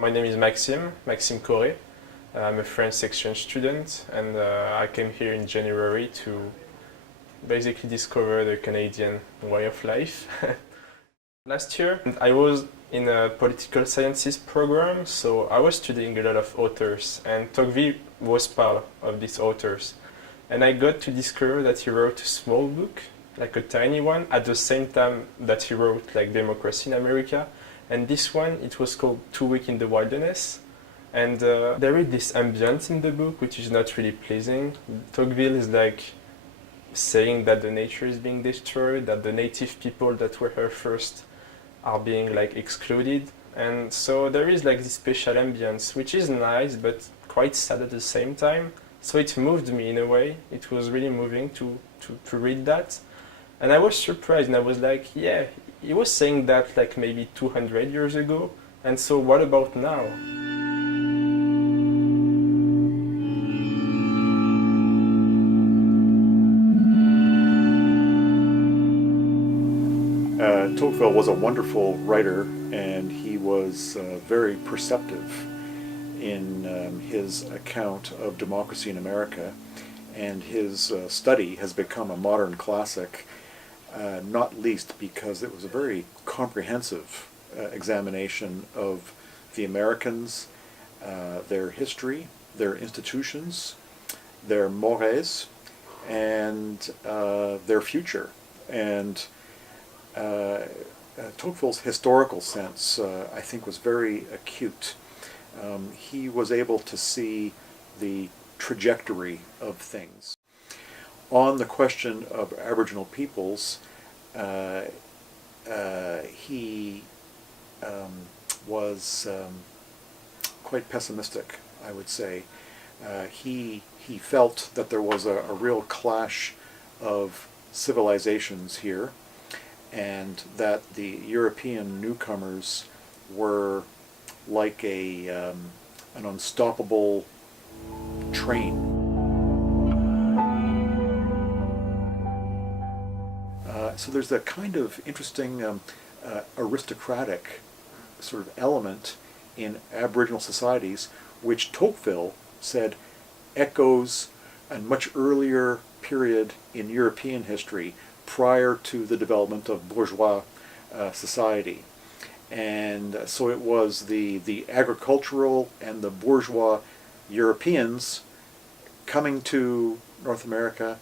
My name is Maxime Corré. I'm a French exchange student, and I came here in January to basically discover the Canadian way of life. Last year I was in a political sciences program, so I was studying a lot of authors, and Tocqueville was part of these authors. And I got to discover that he wrote a small book, like a tiny one, at the same time that he wrote like Democracy in America. And this one, it was called 2 Weeks in the Wilderness. And there is this ambience in the book which is not really pleasing. Tocqueville is like saying that the nature is being destroyed, that the native people that were here first are being like excluded. And so there is like this special ambience, which is nice but quite sad at the same time. So it moved me in a way. It was really moving to read that. And I was surprised, and I was like, yeah, he was saying that like maybe 200 years ago. And so what about now? Tocqueville was a wonderful writer, and he was very perceptive in his account of democracy in America, and his study has become a modern classic, not least because it was a very comprehensive examination of the Americans, their history, their institutions, their mores, and their future. And Tocqueville's historical sense, I think, was very acute. He was able to see the trajectory of things. On the question of Aboriginal peoples, he was quite pessimistic, I would say. He felt that there was a real clash of civilizations here, and that the European newcomers were like an unstoppable train. So there's a kind of interesting aristocratic sort of element in Aboriginal societies, which Tocqueville said echoes a much earlier period in European history prior to the development of bourgeois society. And so it was the agricultural and the bourgeois Europeans coming to North America,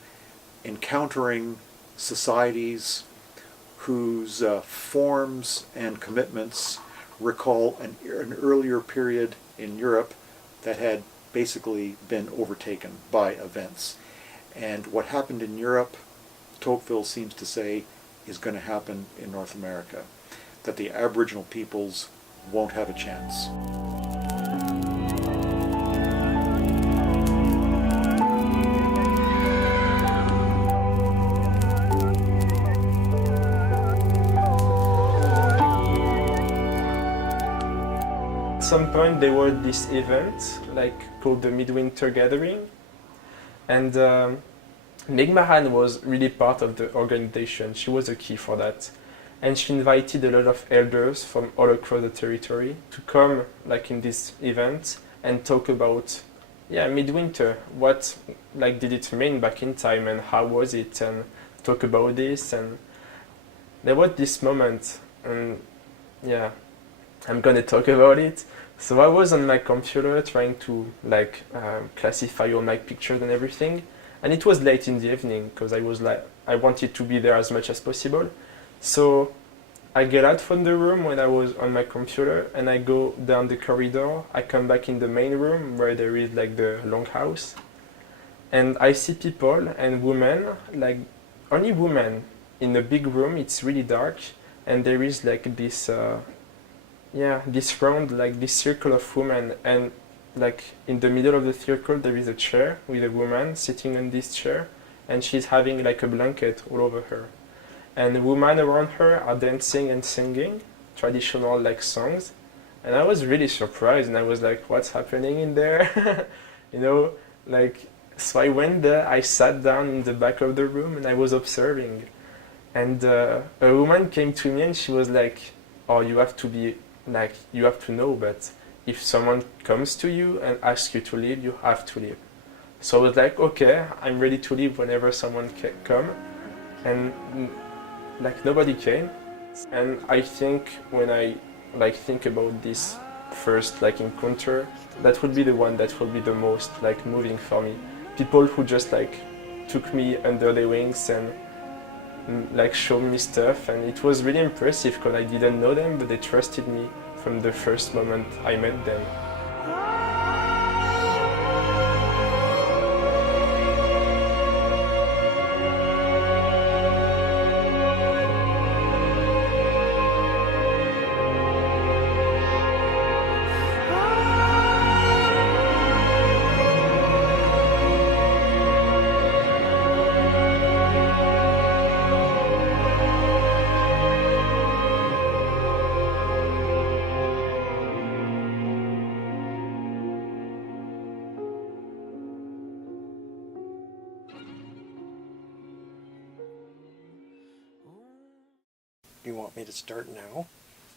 encountering societies whose forms and commitments recall an earlier period in Europe that had basically been overtaken by events. And what happened in Europe, Tocqueville seems to say, is going to happen in North America, that the Aboriginal peoples won't have a chance. At some point there was this event like called the Midwinter Gathering, and Meg Mahan was really part of the organization. She was a key for that, and she invited a lot of elders from all across the territory to come like in this event and talk about midwinter, what like did it mean back in time and how was it, and talk about this. And there was this moment, and I'm gonna talk about it. So I was on my computer trying to like classify all my pictures and everything, and it was late in the evening because I wanted to be there as much as possible. So I get out from the room when I was on my computer and I go down the corridor. I come back in the main room where there is like the longhouse. And I see people and women, like only women in a big room. It's really dark. And there is like this, this round, like this circle of women. And like in the middle of the circle, there is a chair with a woman sitting on this chair. And she's having like a blanket all over her. And the women around her are dancing and singing traditional like songs. And I was really surprised and I was like, what's happening in there? you know, like, so I went there, I sat down in the back of the room and I was observing. And a woman came to me and she was like, oh, you have to be, like, you have to know, but if someone comes to you and asks you to leave, you have to leave. So I was like, okay, I'm ready to leave whenever someone come. And like nobody came. And I think when I like think about this first like encounter, that would be the one that will be the most like moving for me. People who just like took me under their wings and like showed me stuff, and it was really impressive because I didn't know them, but they trusted me from the first moment I met them. You want me to start now?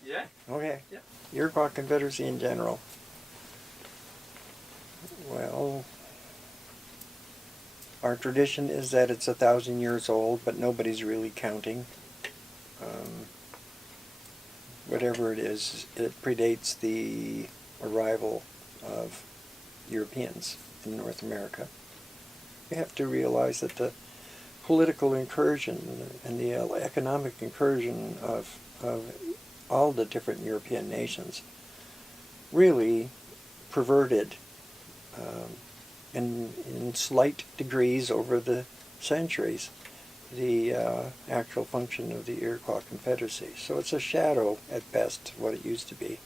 Yeah. Okay. Yeah. Iroquois Confederacy in general. Well, our tradition is that it's 1,000 years old, but nobody's really counting. Whatever it is, it predates the arrival of Europeans in North America. You have to realize that the political incursion and the economic incursion of all the different European nations really perverted in slight degrees over the centuries the actual function of the Iroquois Confederacy. So it's a shadow at best what it used to be.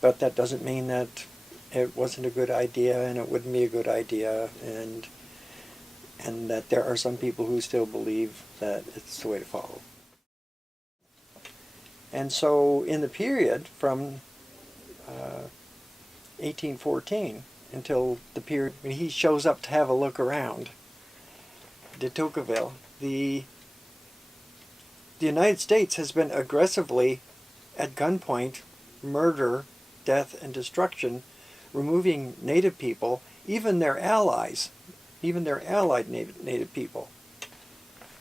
But that doesn't mean that it wasn't a good idea and it wouldn't be a good idea, and that there are some people who still believe that it's the way to follow. And so in the period from 1814 until the period when he shows up to have a look around, de Tocqueville, the United States has been aggressively, at gunpoint, murder, death, and destruction, removing native people, even their allies, even their allied native people,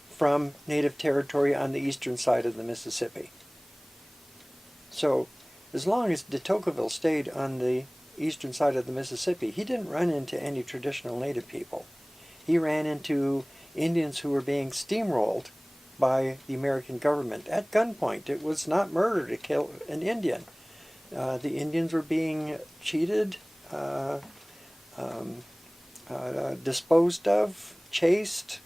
from native territory on the eastern side of the Mississippi. So, as long as de Tocqueville stayed on the eastern side of the Mississippi, he didn't run into any traditional native people. He ran into Indians who were being steamrolled by the American government at gunpoint. It was not murder to kill an Indian. The Indians were being cheated, disposed of, chased,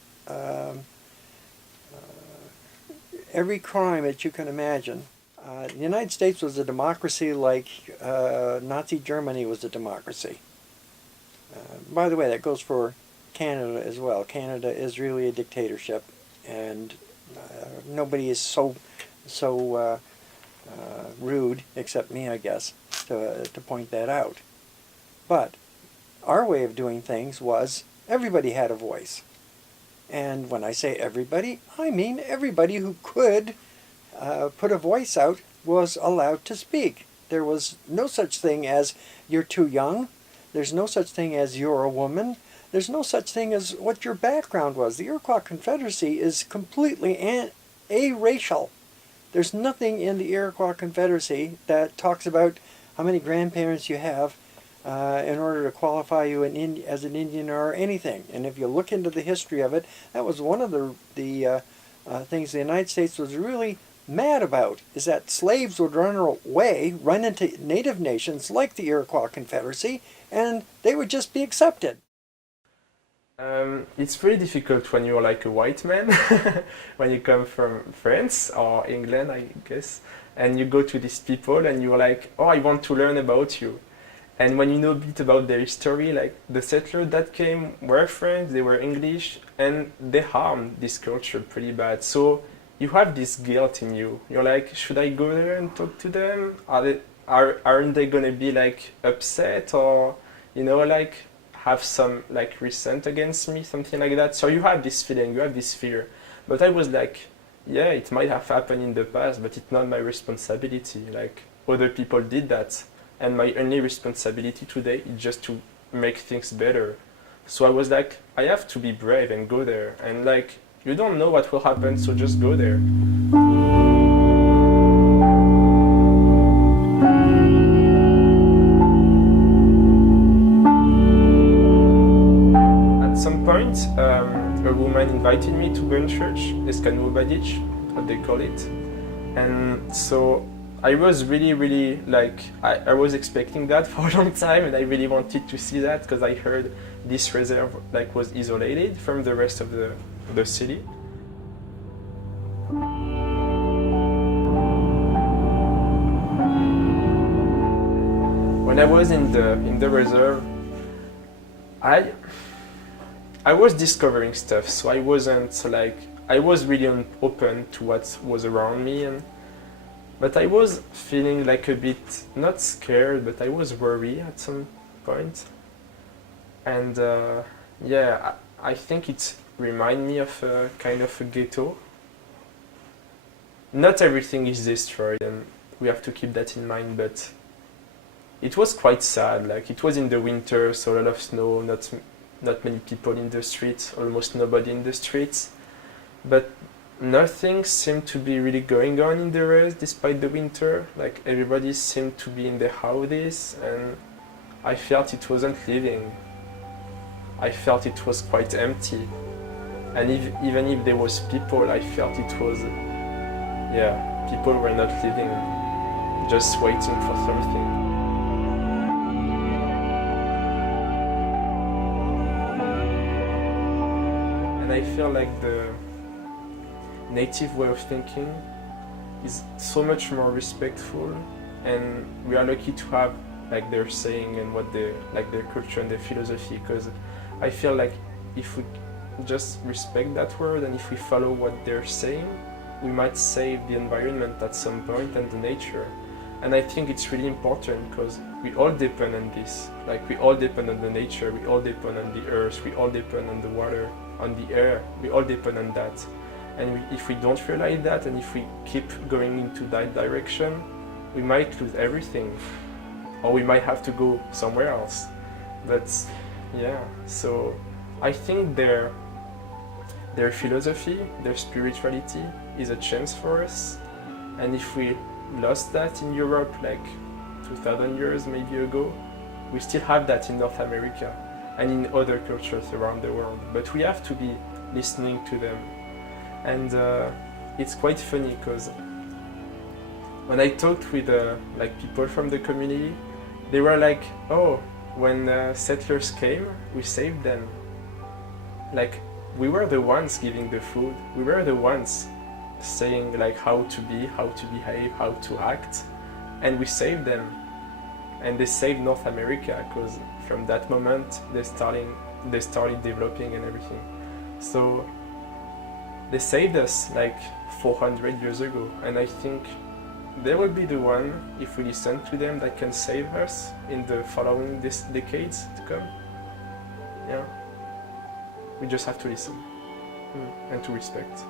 every crime that you can imagine. The United States was a democracy like Nazi Germany was a democracy. By the way, that goes for Canada as well. Canada is really a dictatorship, and nobody is so rude, except me, I guess, to point that out. But our way of doing things was everybody had a voice. And when I say everybody, I mean everybody who could put a voice out was allowed to speak. There was no such thing as you're too young. There's no such thing as you're a woman. There's no such thing as what your background was. The Iroquois Confederacy is completely aracial. There's nothing in the Iroquois Confederacy that talks about how many grandparents you have in order to qualify you as an Indian or anything. And if you look into the history of it, that was one of the things the United States was really mad about is that slaves would run away, run into native nations like the Iroquois Confederacy, and they would just be accepted. It's pretty difficult when you're like a white man, when you come from France or England, I guess, and you go to these people and you're like, oh, I want to learn about you. And when you know a bit about their history, like the settlers that came were French, they were English, and they harmed this culture pretty bad. So you have this guilt in you. You're like, should I go there and talk to them? Aren't they gonna be like upset or, like have some like resent against me, something like that? So you have this feeling, you have this fear. But I was like, yeah, it might have happened in the past, but it's not my responsibility. Like other people did that. And my only responsibility today is just to make things better. So I was like, I have to be brave and go there. And like, you don't know what will happen, so just go there. At some point, a woman invited me to go to church, Escanuobadic, what they call it. And so I was really like, I was expecting that for a long time, and I really wanted to see that because I heard this reserve like was isolated from the rest of the city. When I was in the reserve, I was discovering stuff, so I wasn't like, I was really open to what was around me, but I was feeling like a bit, not scared, but I was worried at some point. And yeah, I think it reminded me of a kind of a ghetto. Not everything is destroyed, and we have to keep that in mind, but it was quite sad. Like, it was in the winter, so a lot of snow, not many people in the streets, almost nobody in the streets. But nothing seemed to be really going on in the rest despite the winter. Like, everybody seemed to be in their houses, and I felt it wasn't living. I felt it was quite empty. And even if there was people, I felt it was, yeah, people were not living, just waiting for something. And I feel like the native way of thinking is so much more respectful, and we are lucky to have like their saying and what they like, their culture and their philosophy, because I feel like if we just respect that word and if we follow what they're saying, we might save the environment at some point and the nature. And I think it's really important because we all depend on this. Like, we all depend on the nature, we all depend on the earth, we all depend on the water, on the air, we all depend on that. And if we don't realize that, and if we keep going into that direction, we might lose everything, or we might have to go somewhere else. But yeah, so I think their philosophy, their spirituality is a chance for us. And if we lost that in Europe like 2000 years maybe ago, we still have that in North America and in other cultures around the world. But we have to be listening to them. And it's quite funny because when I talked with like people from the community, they were like, oh, when settlers came, we saved them. Like, we were the ones giving the food, we were the ones saying like how to be, how to behave, how to act, and we saved them. And they saved North America because from that moment they started developing and everything. So they saved us like 400 years ago, and I think they will be the one, if we listen to them, that can save us in the following decades to come. Yeah, we just have to listen and to respect.